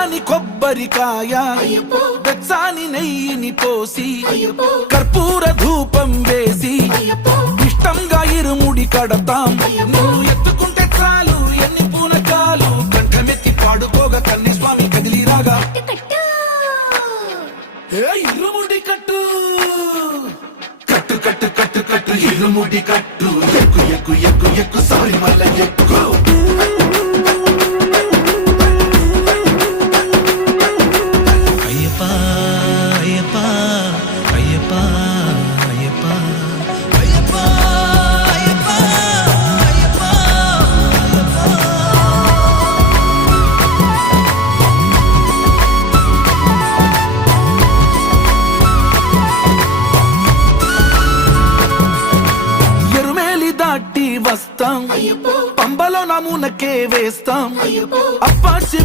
పచ్చాని కొబ్బరికాయ వెచ్చాని నెయ్యిని పోసి కర్పూర ధూపం వేసి ఇష్టంగా ఇరుముడి కడతాం. నువ్వు ఎత్తుకుంటే చాలు ఎన్ని పూనకాలు కంఠమెత్తి పాడుకోగా కన్యస్వామి కదిలిరాగా ఇరుముడి కట్టు కట్టు కట్టు కట్టు కట్టు ఇరుముడి కట్టు ఎక్కు ఎక్కు ఎక్కు ఎక్కు సారి మల్ల ఎక్కు. వస్తాం పంబలో నమూనకే వేస్తాం అప్పాచి